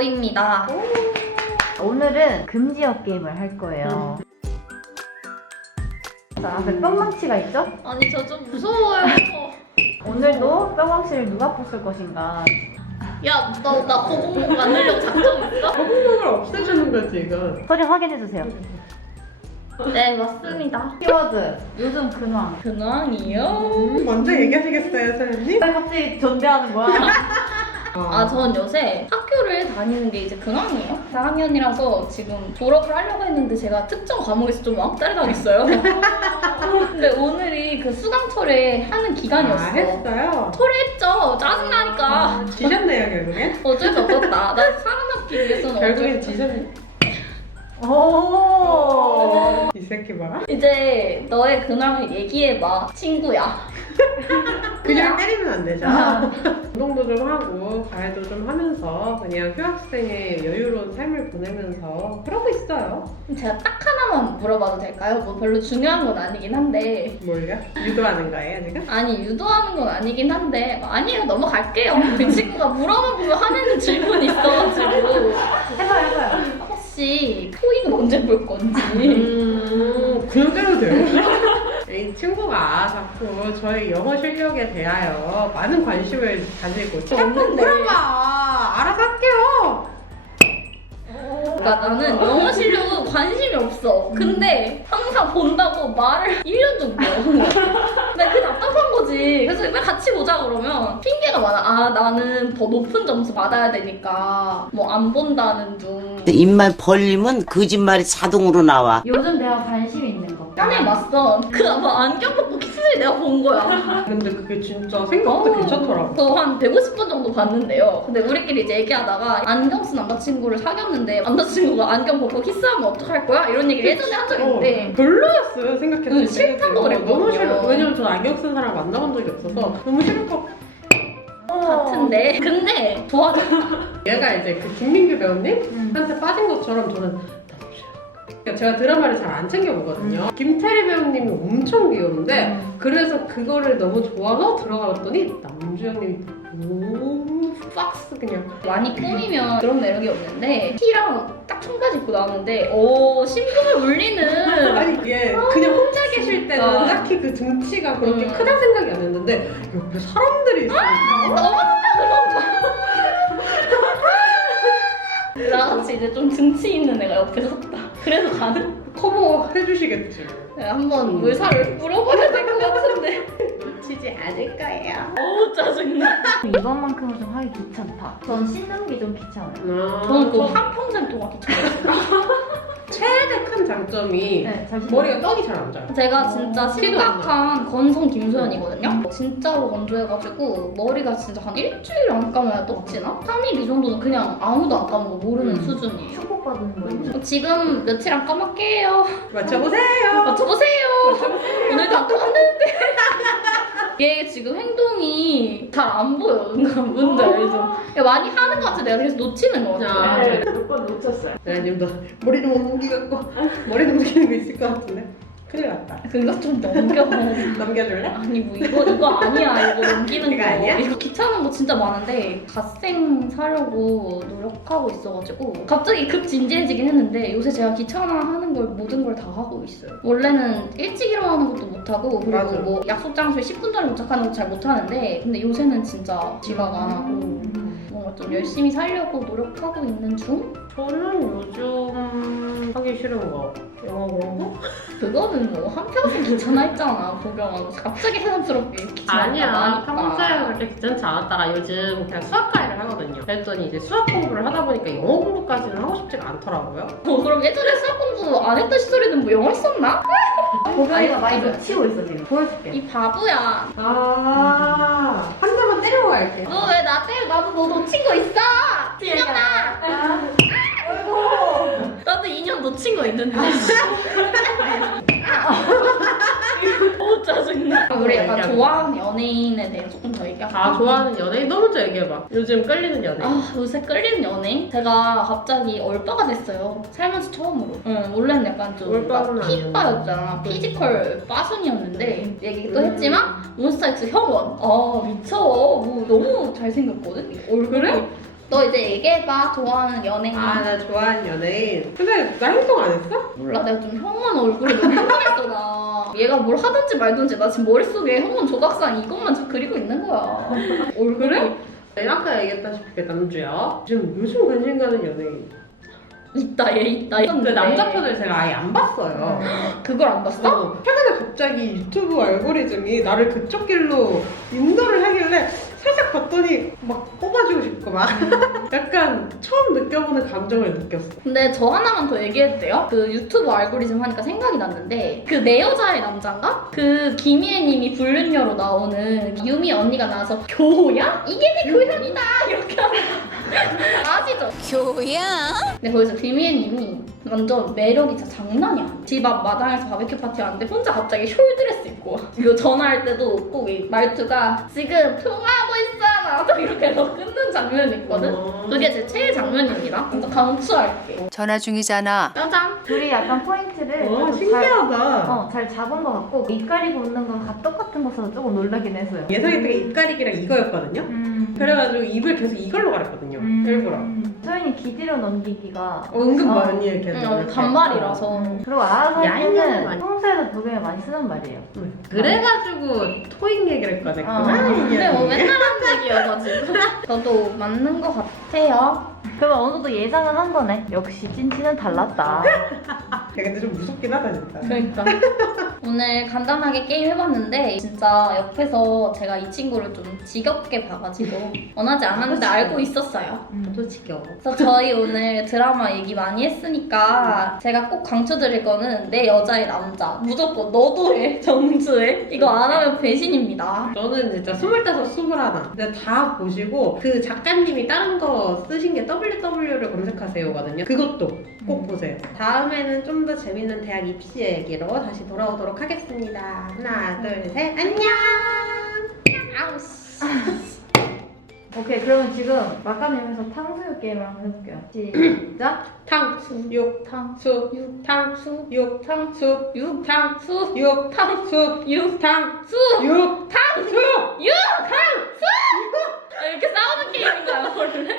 조입니다. 오늘은 금지어 게임을 할 거예요. 자, 앞에 뿅망치가 있죠? 아니 저 좀 무서워요. 오늘도 뿅망치를 누가 부술 것인가. 야, 나 거북목 만들려고 작정 있어? 거북목을 없애주는 거지 이거. 소리 확인해주세요. 네, 맞습니다. 키워드 요즘 근황. 근황이요? 먼저 얘기하시겠어요, 사장님? 왜 갑자기 전대하는 거야? 아, 전 요새 학교를 다니는 게 이제 근황이에요. 4학년이라서 지금 졸업을 하려고 했는데 제가 특정 과목에서 좀 왕따를 당했어요. 근데 오늘이 그 수강철에 하는 기간이었어. 했어요? 토래했죠. 짜증나니까. 지셨네요, 결국엔? 어쩔 수 없었다. 나 살아남기 위해서는 결국엔 어쩔 수 지셨네. 오. 이 새끼 봐라. 이제 너의 근황을 얘기해봐, 친구야. 그냥 때리면 안 되죠. 운동도 좀 하고 과외도 좀 하면서 그냥 휴학생의 여유로운 삶을 보내면서 그러고 있어요. 제가 딱 하나만 물어봐도 될까요? 뭐 별로 중요한 건 아니긴 한데. 뭘요? 유도하는 거예요, 지금? 아니, 유도하는 건 아니긴 한데. 아니에요, 넘어갈게요. 그 친구가 물어보면 화내는 질문이 있어가지고. 해봐요. 혹시 토익은 언제 볼 건지. 그냥 때려도 돼요. 이 친구가 자꾸 저희 영어 실력에 대하여 많은 관심을 가지고 자꾸 물어봐. 알아서 할게요. 그러니까 나는 영어 실력은 관심이 없어. 근데 항상 본다고 말을 1년 정도 해요. 근데 그게 답답한 거지. 그래서 왜 같이 보자 그러면 핑계가 많아. 아, 나는 더 높은 점수 받아야 되니까 뭐 안 본다는 둥. 입만 벌리면 거짓말이 자동으로 나와. 요즘 내가 관심 있는 거. 딴에 맞어. 그 아마 안경 벗고 키스를 내가 본 거야. 근데 그게 진짜 생각보다 괜찮더라고. 저 한 150번 정도 봤는데요. 근데 우리끼리 이제 얘기하다가 안경 쓴 남자친구를 사귀었는데 남자친구가 안경 벗고 키스하면 어떡할 거야? 이런 얘기를 예전에 한 적이 있는데 별로였어요, 생각했을 때. 싫다고 그랬거든요. 너무 싫어. 왜냐면 저 안경 쓴 사람 만나본 적이 없어서 너무 싫을 것 같아. 같은데 근데 좋아졌다. 얘가 이제 그 김민규 배우님한테 빠진 것처럼 저는 너무 싫어. 그러니까 제가 드라마를 잘 안 챙겨보거든요. 김태리 배우님이 엄청 귀여운데 그래서 그거를 너무 좋아서 들어갔더니 남주영님이 너무 박스 그냥. 많이 꾸미면 그런 매력이 없는데 티랑 딱 청바지 입고 나오는데 오 심금을 울리는. 아니 이게 그냥 혼자 계실 때는 아. 딱히 그 등치가 그렇게 크다 생각이 안 했는데 옆에 사람들이 있으니까 너무 좋다 그런 거. 나같이 이제 좀 등치 있는 애가 옆에 섰다. 그래서 가는. 커버 해주시겠지. 한번 의사를 물어봐야 될 것 같은데 치지 않을 거예요. 어우 짜증나. 이번만큼은 좀 하기 귀찮다. 전 씻는 게 좀 귀찮아요. 저는 그거 한평생 동안 귀찮았어요. 최대 큰 장점이 네, 잘 씻는 머리가 떡이 잘 안 자요. 제가 진짜 심각한 건성 김소연이거든요. 진짜로 건조해가지고 머리가 진짜 한 일주일 안 감아야 떡지나? 3일 이 정도는 그냥 아무도 안 감고 모르는 수준이에요. 축복받는 거예요. 지금 며칠 안 감을게요. 맞춰보세요. 맞춰보세요. 오늘도 안 감았는데. 얘 지금 행동이 잘 안 보여. 뭔지 알죠? 많이 하는 것 같아. 내가 계속 놓치는 것 같아. 몇 번 놓쳤어요. 나님도 머리 좀 옮기갖고 머리 넘기는 거 있을 것 같은데 큰일 났다. 그거 좀 넘겨. 넘겨줄래? 아니 뭐 이거 아니야. 이거 넘기는 이거 거. 아니야? 이거 귀찮은 거 진짜 많은데 갓생 사려고 노력하고 있어가지고 갑자기 급 진지해지긴 했는데 요새 제가 귀찮아하는 걸 모든 걸 다 하고 있어요. 원래는 일찍 일어나는 것도 못하고 그리고 맞아. 뭐 약속 장소에 10분 전에 도착하는 것도 잘 못하는데 근데 요새는 진짜 지각 안 하고 뭔가 좀 열심히 살려고 노력하고 있는 중? 저는 요즘 하기 싫은 거 영어 공부? 그거는 뭐 한평생 귀찮아 했잖아. 보경하고 갑자기 새삼스럽게 귀찮아 아니야 평소에 그렇게 귀찮지 않았다가 요즘 그냥 수학 과외를 하거든요. 그랬더니 이제 수학 공부를 하다 보니까 영어 공부까지는 하고 싶지가 않더라고요. 그럼 예전에 수학 공부 안 했던 시절에는 뭐 영어 했었나? 고경이가 많이 놓치고 있어 지금. 보여줄게. 이 바보야. 한 대만 때리고 갈게. 너 왜 나 때려? 나도 너 놓친 거 있어. 진영아. 나도 2년 놓친 거 있는데. 오 짜증나. 우리 약간 얘기하자. 좋아하는 연예인에 대해 조금 더 얘기할까? 좋아하는 연예인? 너 먼저 얘기해봐. 요즘 끌리는 연예인. 요새 끌리는 연예인? 제가 갑자기 얼빠가 됐어요. 살면서 처음으로. 원래는 약간 좀 얼빠는 피빠였잖아. 피지컬 빠순이었는데 얘기도 했지만 몬스타엑스 형원. 미쳐. 뭐 너무 잘생겼거든? 얼굴이. 그래? 너 이제 얘기해봐. 좋아하는 연예인. 아, 나 좋아하는 연예인. 근데 나 행동 안 했어? 몰라, 내가 좀 형원 얼굴이 너무 행복했어, 나. 얘가 뭘 하든지 말든지 나 지금 머릿속에 형원 조각상 이것만 지금 그리고 있는 거야. 얼굴이. 그래? 아까 얘기했다시피 남주야. 지금 요즘 관심 가는 연예인. 있다, 얘 있다. 근데 남자 편을 제가 아예 안 봤어요. 그걸 안 봤어? 최근에 갑자기 유튜브 알고리즘이 나를 그쪽 길로 인도를 하길래 살짝 봤더니 막 뽑아주고 싶고 막 약간 처음 느껴보는 감정을 느꼈어. 근데 저 하나만 더 얘기해도 돼요? 그 유튜브 알고리즘 하니까 생각이 났는데 그 내 여자의 남자인가? 그 김희애님이 불륜녀로 나오는 유미 언니가 나와서 교야? 이게 내 교현이다! 이렇게 하는 아시죠? 교야? 근데 거기서 김희애님이 완전 매력이 진짜 장난이 아니야. 집 앞 마당에서 바베큐 파티 하는데 혼자 갑자기 숄드레스 입고 와. 이거 전화할 때도 꼭 이 말투가 지금 통화하고 있어! 나도 이렇게 해서 끊는 장면이 있거든? 그게 제 최애 장면입니다. 진짜 강추할게. 전화 중이잖아. 짜잔! 둘이 약간 포인트를 와, 그래도 신기하다. 잘 잡은 것 같고 입 가리고 웃는 건 똑같은 것으로 조금 놀라긴 했어요. 예상했던 게 입가리기랑 이거였거든요. 그래가지고 입을 계속 이걸로 가렸거든요. 일부러. 소연이 기지로 넘기기가 은근 어. 많이 이렇게. 단말이라서. 그리고 알아서 얄미운 하면은 많이. 평소에도 분명히 많이 쓰는 말이에요. 그래가지고 토익 얘기를 꺼냈구나. 아, 근데 뭐 맨날 하는 얘기여가지고 저도 맞는 것 같아요. 그러면 어느 정도 예상은 한 거네. 역시 찐치는 달랐다. 근데 좀 무섭긴 하다 진짜. 그러니까 오늘 간단하게 게임 해봤는데 진짜 옆에서 제가 이 친구를 좀 지겹게 봐가지고 원하지 않았는데 알고 있었어요. 또 지겨워. 그래서 저희 오늘 드라마 얘기 많이 했으니까 제가 꼭 강추드릴 거는 내 여자의 남자 무조건 너도 해 정주해. 이거 안 하면 배신입니다. 저는 진짜 25, 21 근데 다 보시고 그 작가님이 다른 거 쓰신 게 WW를 검색하세요거든요. 그것도 꼭 보세요. 다음에는 좀 더 재밌는 대학 입시 얘기로 다시 돌아오도록 하겠습니다. 하나, 둘, 셋, 안녕! 아우씨. 오케이, 그러면 지금 막간님에서 탕수육 게임을 한번 해볼게요. 시작! 탕수육, 탕수육, 탕수육, 탕수육, 탕수육, 탕수육, 탕수육, 탕수육, 탕수육! 이렇게 싸우는 게임인가요, 원래?